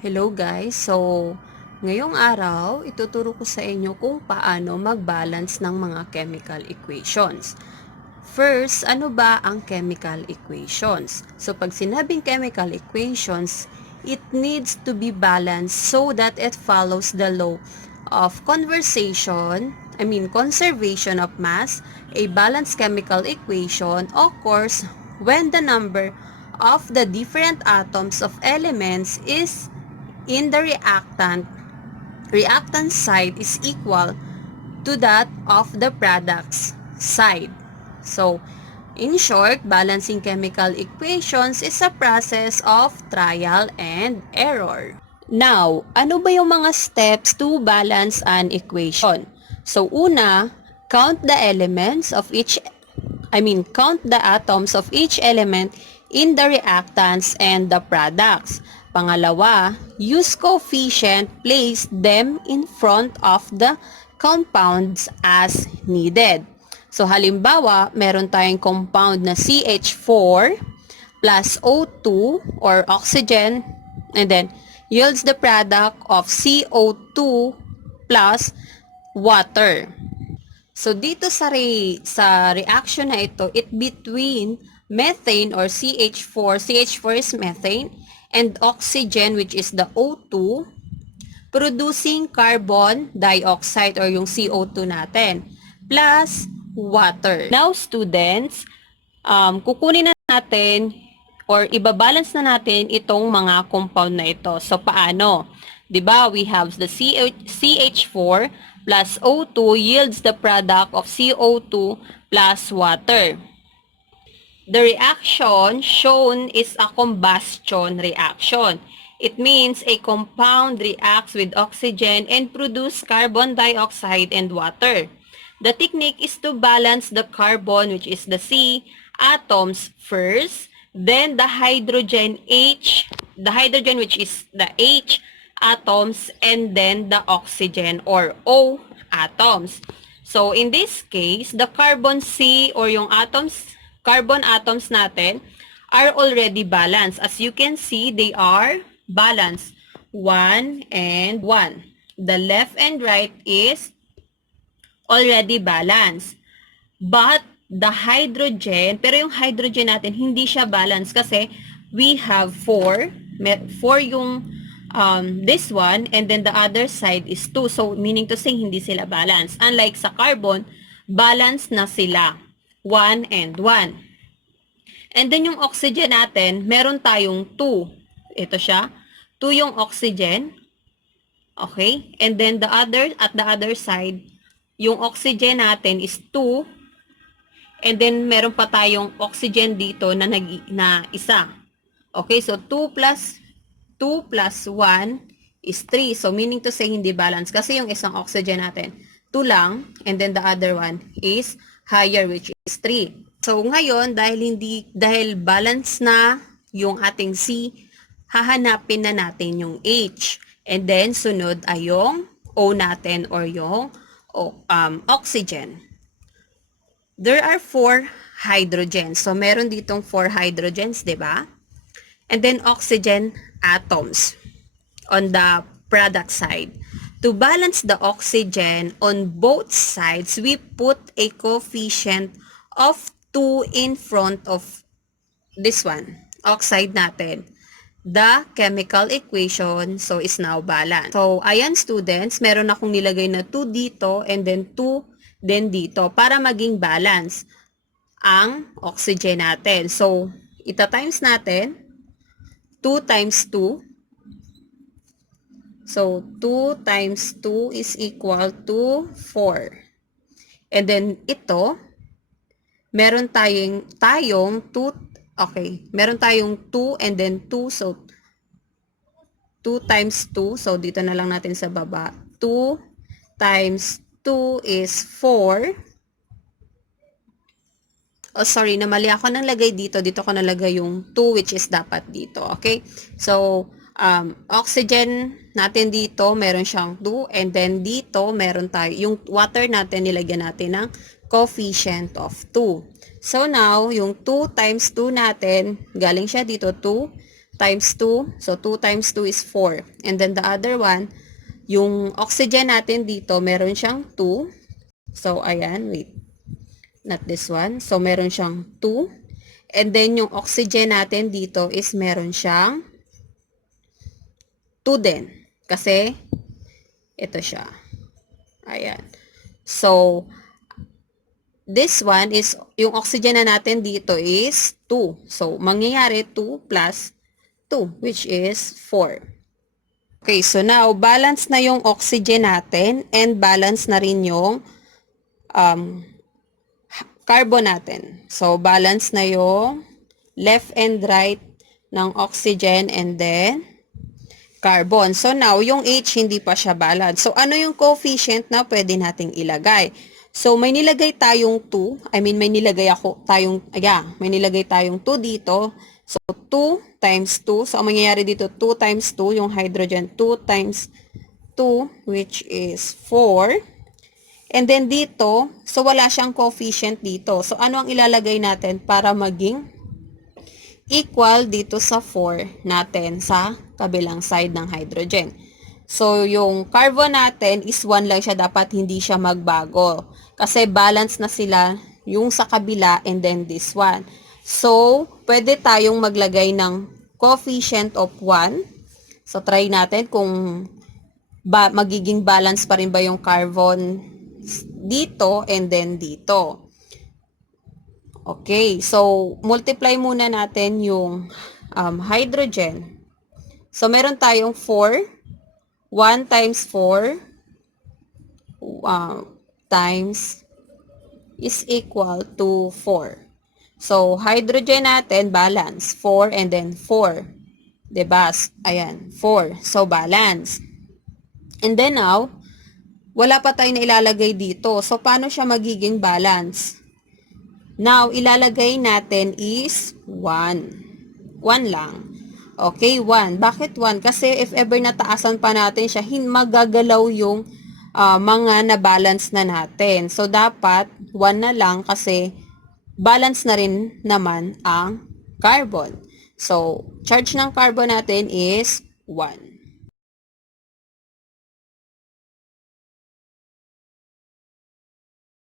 Hello guys! Ngayong araw, ituturo ko sa inyo kung paano mag-balance ng mga chemical equations. First, ano ba ang chemical equations? So, pag sinabing chemical equations, it needs to be balanced so that it follows the law of conservation of mass. A balanced chemical equation occurs when the number of the different atoms of elements is in the reactant side is equal to that of the product's side. So, in short, balancing chemical equations is a process of trial and error. Now, ano ba yung mga steps to balance an equation? So, una, count the atoms of each element in the reactants and the products. Pangalawa, use coefficient, place them in front of the compounds as needed. So, halimbawa, meron tayong compound na CH4 plus O2 or oxygen, and then yields the product of CO2 plus water. So, dito sa reaction na ito, it between methane or CH4 is methane, and oxygen, which is the O2, producing carbon dioxide or yung CO2 natin, plus water. Now, students, kukunin na natin or ibabalance na natin itong mga compound na ito. So, paano? Diba, we have the CH4 plus O2 yields the product of CO2 plus water. The reaction shown is a combustion reaction. It means a compound reacts with oxygen and produce carbon dioxide and water. The technique is to balance the carbon, which is the C, atoms first, then the hydrogen, which is the H atoms, and then the oxygen or O atoms. So, in this case, the carbon C or yung carbon atoms natin are already balanced. As you can see, they are balanced. 1 and 1. The left and right is already balanced. But the hydrogen, pero yung hydrogen natin, hindi siya balanced kasi we have 4 yung this one, and then the other side is 2. So, meaning to say, hindi sila balanced. Unlike sa carbon, balanced na sila. 1 and 1. And then yung oxygen natin, meron tayong 2. Ito siya. 2 yung oxygen. Okay? And then at the other side, yung oxygen natin is 2. And then meron pa tayong oxygen dito na isa. Okay? So 2 plus 1 is 3. So meaning to say hindi balance kasi yung isang oxygen natin 2 lang, and then the other one is higher, which is 3. So, ngayon, dahil balance na yung ating C, hahanapin na natin yung H. And then, sunod ay yung O natin or yung oxygen. There are 4 hydrogens. So, meron ditong 4 hydrogens, di ba? And then, oxygen atoms on the product side. To balance the oxygen on both sides, we put a coefficient of 2 in front of this one, oxide natin. The chemical equation, so, is now balanced. So, ayan students, meron akong nilagay na 2 dito and then 2 din dito para maging balance ang oxygen natin. So, ita-times natin 2 times 2. So, 2 times 2 is equal to 4. And then, ito, meron tayong 2, okay, meron tayong 2 and then 2, so, 2 times 2, so, dito na lang natin sa baba. 2 times 2 is 4. Oh, sorry, namali ako nang lagay dito. Dito ko nalagay yung 2, which is dapat dito, okay? So, oxygen natin dito, meron siyang 2, and then dito, meron tayo, yung water natin, nilagyan natin ng coefficient of 2. So now, yung 2 times 2 natin, galing siya dito, 2 times 2. So, 2 times 2 is 4. And then the other one, yung oxygen natin dito, meron siyang 2. So, ayan, wait. Not this one. So, meron siyang 2. And then, yung oxygen natin dito is meron siyang 2 din. Kasi, ito siya. Ayan. So, this one is, yung oxygen na natin dito is 2. So, mangyayari 2 plus 2, which is 4. Okay, so now, balance na yung oxygen natin and balance na rin yung carbon natin. So, balance na yung left and right ng oxygen and then carbon. So, now, yung H hindi pa siya balance. So, ano yung coefficient na pwede nating ilagay? So, may nilagay tayong 2. may nilagay tayong 2 dito. So, 2 times 2. So, ang mangyayari dito, 2 times 2, yung hydrogen, 2 times 2, which is 4. And then dito, so wala siyang coefficient dito. So, ano ang ilalagay natin para maging equal dito sa 4 natin sa kabilang side ng hydrogen? So, yung carbon natin is 1 lang siya. Dapat hindi siya magbago. Kasi balance na sila yung sa kabila and then this one. So, pwede tayong maglagay ng coefficient of 1. So, try natin kung magiging balance pa rin ba yung carbon dito and then dito. Okay. So, multiply muna natin yung hydrogen. So, meron tayong 4. 1 times 4 times is equal to 4. So, hydrogen natin, balance. 4 and then 4. Diba? Ayan, 4. So, balance. And then now, wala pa tayo na ilalagay dito. So, paano siya magiging balance? Now, ilalagay natin is 1. 1 lang. Okay, 1. Bakit 1? Kasi if ever nataasan pa natin siya, magagalaw yung mga na-balance na natin. So, dapat 1 na lang kasi balance na rin naman ang carbon. So, charge ng carbon natin is 1.